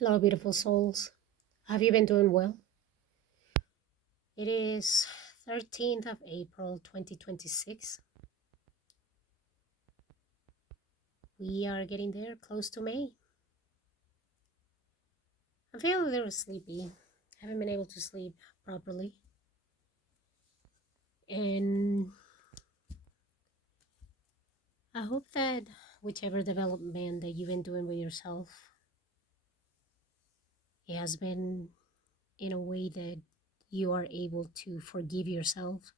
Hello, beautiful souls. Have you been doing well? It is 13th of April 2026. We are getting there, close to May. I'm feeling a little sleepy. Haven't been able to sleep properly. And I hope that whichever development that you've been doing with yourself, it has been in a way that you are able to forgive yourself,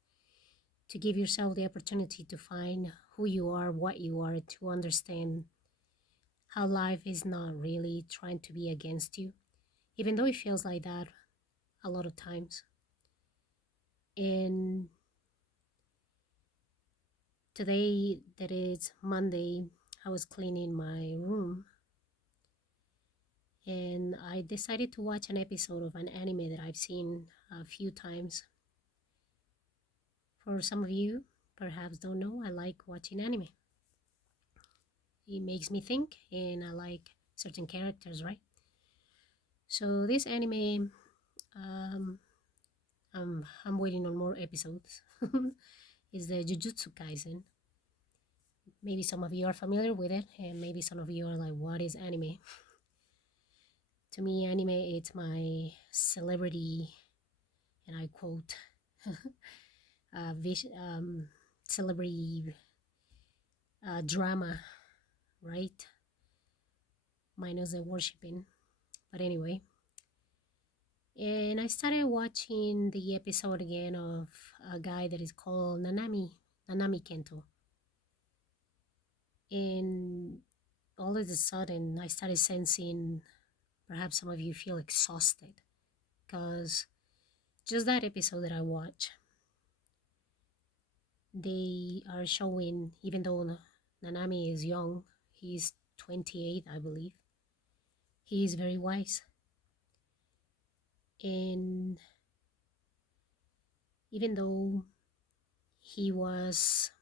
to give yourself the opportunity to find who you are, what you are, to understand how life is not really trying to be against you, even though it feels like that a lot of times. And today, that is Monday, I was cleaning my room and I decided to watch an episode of an anime that I've seen a few times. For some of you, perhaps don't know, I like watching anime. It makes me think and I like certain characters, right? So this anime, um, I'm waiting on more episodes. Is the Jujutsu Kaisen. Maybe some of you are familiar with it, and maybe some of you are like, what is anime? To me, anime it's my celebrity, and I quote, celebrity drama, right? Minus the worshipping. But anyway, and I started watching the episode again of a guy that is called Nanami Kento. And all of a sudden, I started sensing perhaps some of you feel exhausted because just that episode that I watched, they are showing, even though Nanami is young, he's 28, I believe, he is very wise. And even though he was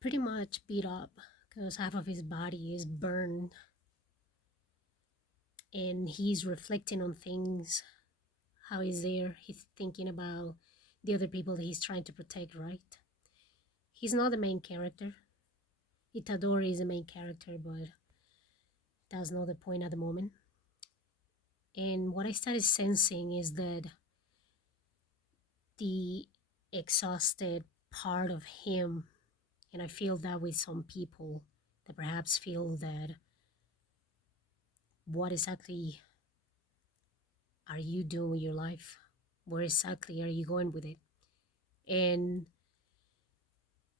pretty much beat up because half of his body is burned and he's reflecting on things, how he's there, he's thinking about the other people that he's trying to protect, right? He's not the main character. Itadori is the main character, but that's not the point at the moment. And what I started sensing is that the exhausted part of him, and I feel that with some people that perhaps feel that what exactly are you doing with your life? Where exactly are you going with it? And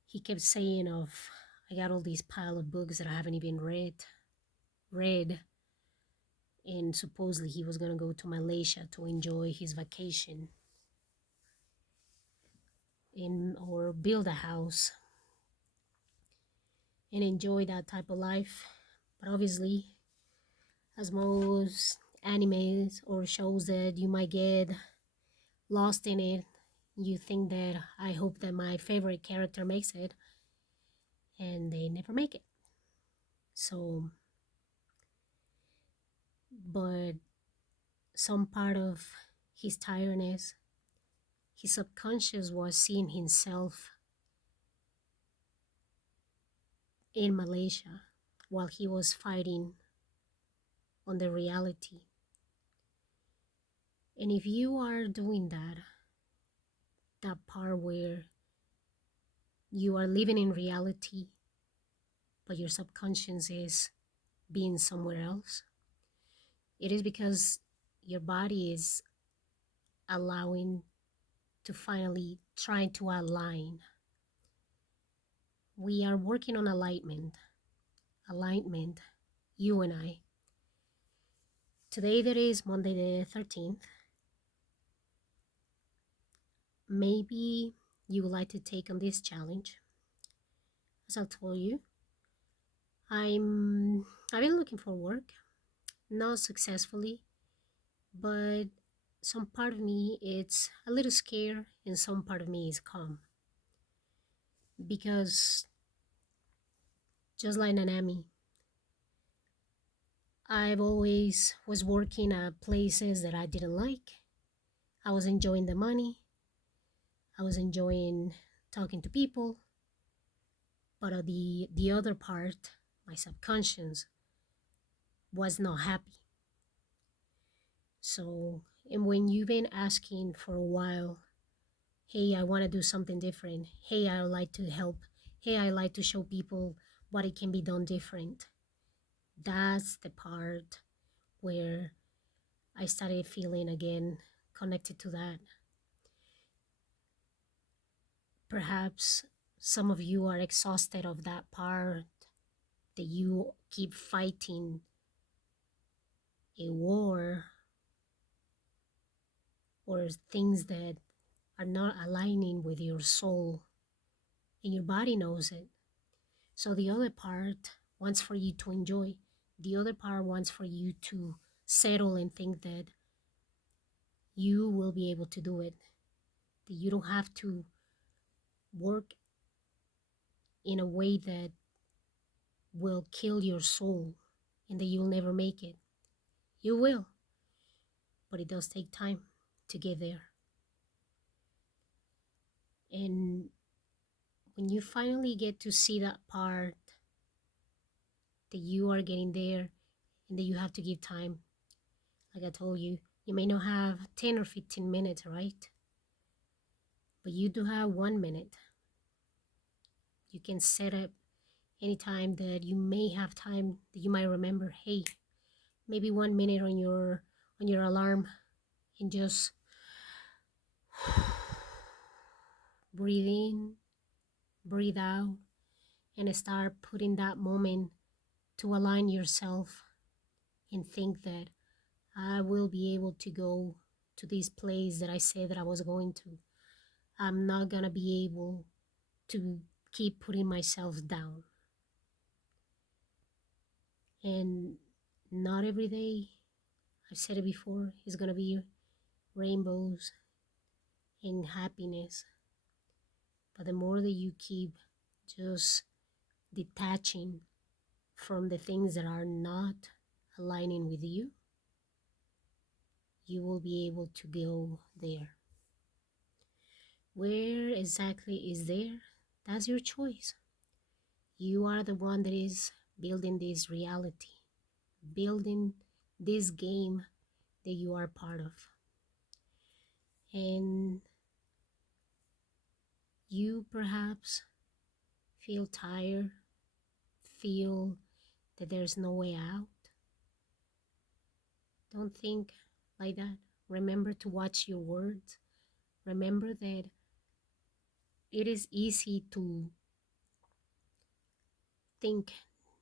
he kept saying of, I got all these pile of books that I haven't even read. And supposedly he was going to go to Malaysia to enjoy his vacation or build a house and enjoy that type of life. But obviously, as most animes or shows that you might get lost in it, you think that I hope that my favorite character makes it, and they never make it. So, but some part of his tiredness, his subconscious was seeing himself in Malaysia while he was fighting on the reality. And if you are doing that, that part where you are living in reality, but your subconscious is being somewhere else, it is because your body is allowing to finally try to align. We are working on alignment, you and I. Today that is Monday the 13th. Maybe you would like to take on this challenge. As I told you, I've been looking for work, not successfully, but some part of me it's a little scared and some part of me is calm. Because just like Nanami, I've always was working at places that I didn't like. I was enjoying the money. I was enjoying talking to people. But the other part, my subconscious, was not happy. So, and when you've been asking for a while, hey, I want to do something different. Hey, I would like to help. Hey, I like to show people what it can be done different. That's the part where I started feeling again connected to that. Perhaps some of you are exhausted of that part, that you keep fighting a war or things that are not aligning with your soul, and your body knows it. So the other part wants for you to enjoy. The other part wants for you to settle and think that you will be able to do it, that you don't have to work in a way that will kill your soul and that you'll never make it. You will, but it does take time to get there. And when you finally get to see that part, that you are getting there and that you have to give time, like I told you, you may not have 10 or 15 minutes, right? But you do have 1 minute. You can set up any time that you may have time, that you might remember, hey, maybe 1 minute on your alarm, and just breathe in, breathe out, and start putting that moment to align yourself and think that I will be able to go to this place that I said that I was going to. I'm not gonna be able to keep putting myself down. And not every day, I've said it before, is gonna be rainbows and happiness. But the more that you keep just detaching from the things that are not aligning with you, you will be able to go there. Where exactly is there? That's your choice. You are the one that is building this reality, building this game that you are part of. And you perhaps feel tired, feel that there's no way out. Don't think like that. Remember to watch your words. Remember that it is easy to think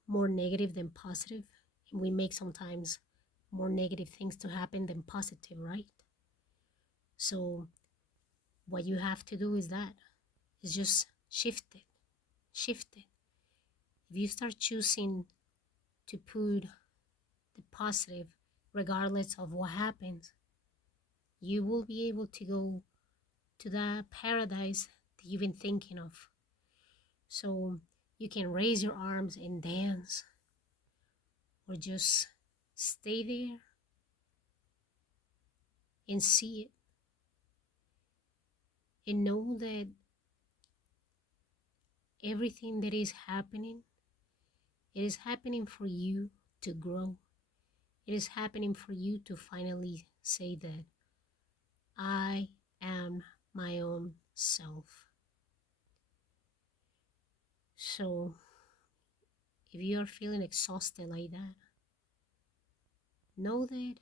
more negative than positive, and we make sometimes more negative things to happen than positive, right? So what you have to do is just shift it, shift it. If you start choosing to put the positive regardless of what happens, you will be able to go to that paradise that you've been thinking of. So you can raise your arms and dance, or just stay there and see it, and know that everything that is happening, it is happening for you to grow. It is happening for you to finally say that I am my own self. So if you are feeling exhausted like that, know that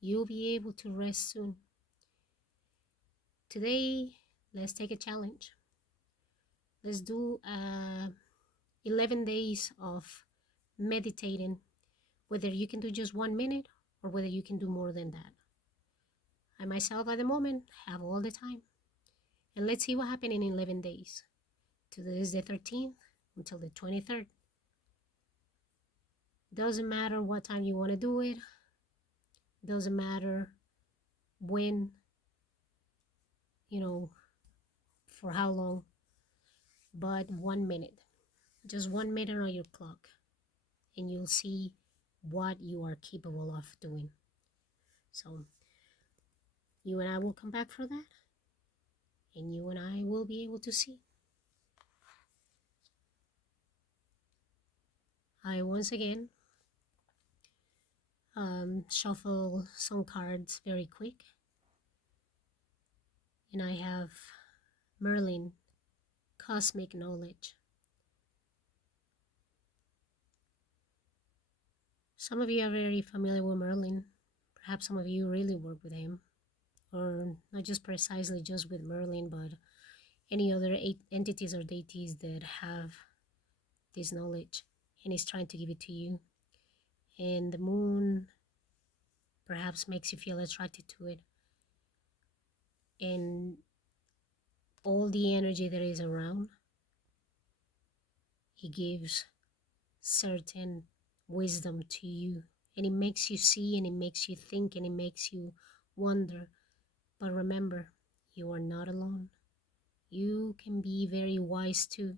you'll be able to rest soon. Today, let's take a challenge. Let's do 11 days of meditating, whether you can do just 1 minute or whether you can do more than that. I myself at the moment have all the time. And let's see what happened in 11 days. Today is the 13th until the 23rd. Doesn't matter what time you want to do it. Doesn't matter when, for how long. But 1 minute. Just 1 minute on your clock. And you'll see what you are capable of doing. So you and I will come back for that, and you and I will be able to see. I once again shuffle some cards very quick, and I have Merlin, Cosmic Knowledge. Some of you are very familiar with Merlin. Perhaps some of you really work with him, or not just precisely just with Merlin, but any other entities or deities that have this knowledge, and he's trying to give it to you. And the moon perhaps makes you feel attracted to it, and all the energy that is around, he gives certain wisdom to you, and it makes you see, and it makes you think, and it makes you wonder. But remember, you are not alone. You can be very wise too,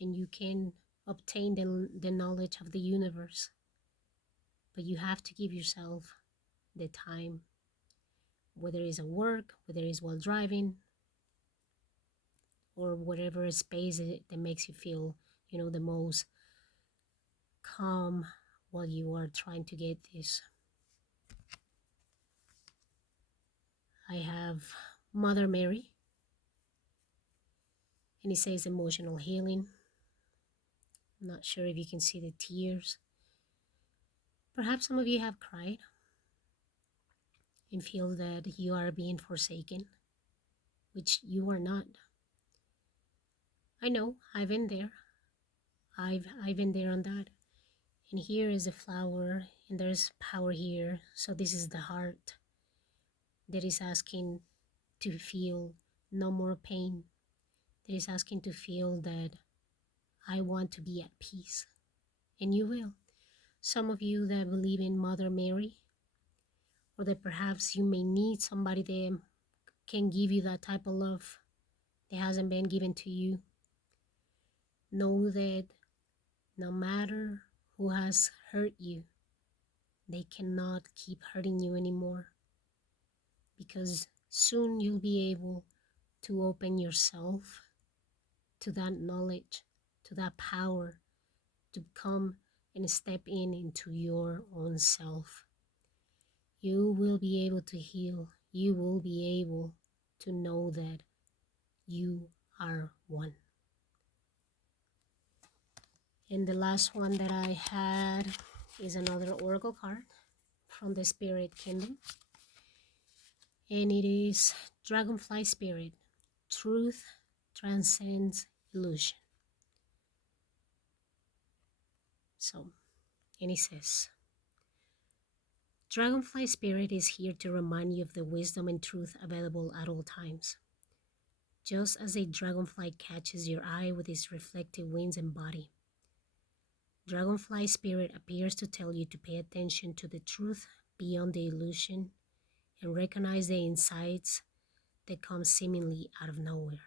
and you can obtain the knowledge of the universe, but you have to give yourself the time, whether it's at work, whether it's while driving, or whatever space that makes you feel, the most calm while you are trying to get this. I have Mother Mary, and it says emotional healing. I'm not sure if you can see the tears. Perhaps some of you have cried and feel that you are being forsaken, which you are not. I know, I've been there. I've been there on that. And here is a flower, and there's power here. So this is the heart that is asking to feel no more pain. That is asking to feel that I want to be at peace. And you will. Some of you that believe in Mother Mary, or that perhaps you may need somebody that can give you that type of love that hasn't been given to you. Know that no matter who has hurt you, they cannot keep hurting you anymore, because soon you'll be able to open yourself to that knowledge, to that power, to come and step into your own self. You will be able to heal. You will be able to know that you are one. And the last one that I had is another oracle card from the Spirit Kingdom. And it is Dragonfly Spirit. Truth transcends illusion. So, and it says, Dragonfly Spirit is here to remind you of the wisdom and truth available at all times. Just as a dragonfly catches your eye with its reflective wings and body, Dragonfly Spirit appears to tell you to pay attention to the truth beyond the illusion and recognize the insights that come seemingly out of nowhere.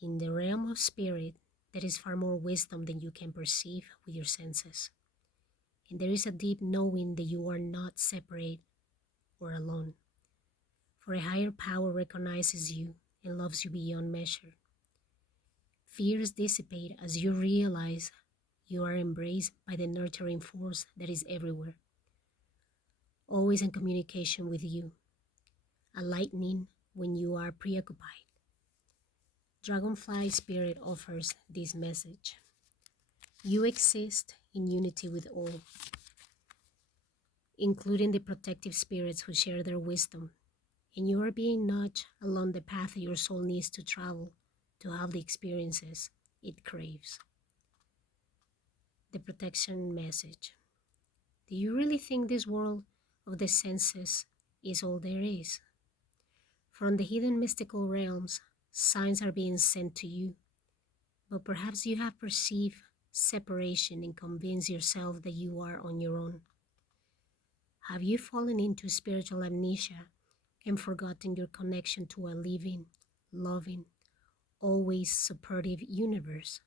In the realm of spirit, there is far more wisdom than you can perceive with your senses. And there is a deep knowing that you are not separate or alone. For a higher power recognizes you and loves you beyond measure. Fears dissipate as you realize you are embraced by the nurturing force that is everywhere, always in communication with you, a lightning when you are preoccupied. Dragonfly Spirit offers this message. You exist in unity with all, including the protective spirits who share their wisdom, and you are being nudged along the path your soul needs to travel to have the experiences it craves. The protection message. Do you really think this world of the senses is all there is? From the hidden mystical realms, signs are being sent to you, but perhaps you have perceived separation and convinced yourself that you are on your own. Have you fallen into spiritual amnesia and forgotten your connection to a living, loving, always supportive universe?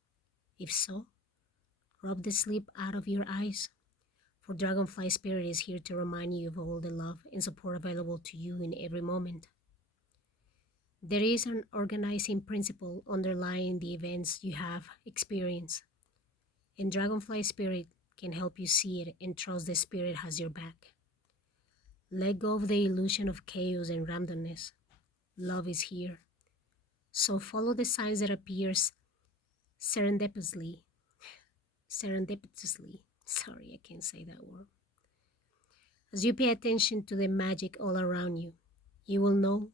If so, Rub the sleep out of your eyes, for Dragonfly Spirit is here to remind you of all the love and support available to you in every moment. There is an organizing principle underlying the events you have experienced, and Dragonfly Spirit can help you see it and trust the Spirit has your back. Let go of the illusion of chaos and randomness. Love is here. So follow the signs that appears serendipitously. Sorry, I can't say that word. As you pay attention to the magic all around you, you will know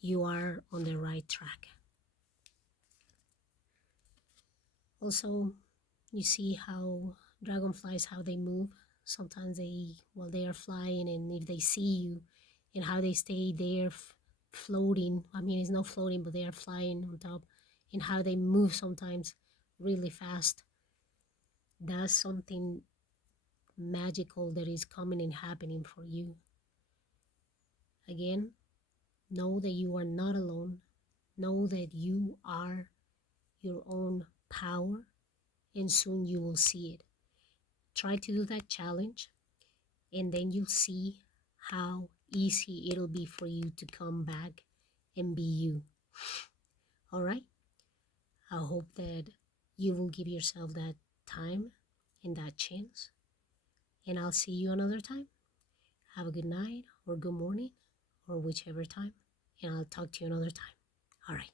you are on the right track. Also, you see how dragonflies, how they move. Sometimes while they are flying, and if they see you, and how they stay there floating. I mean, it's not floating, but they are flying on top, and how they move sometimes really fast. That's something magical that is coming and happening for you. Again, know that you are not alone. Know that you are your own power, and soon you will see it. Try to do that challenge, and then you'll see how easy it'll be for you to come back and be you. All right? I hope that you will give yourself that time and that chance. And I'll see you another time. Have a good night or good morning or whichever time. And I'll talk to you another time. All right.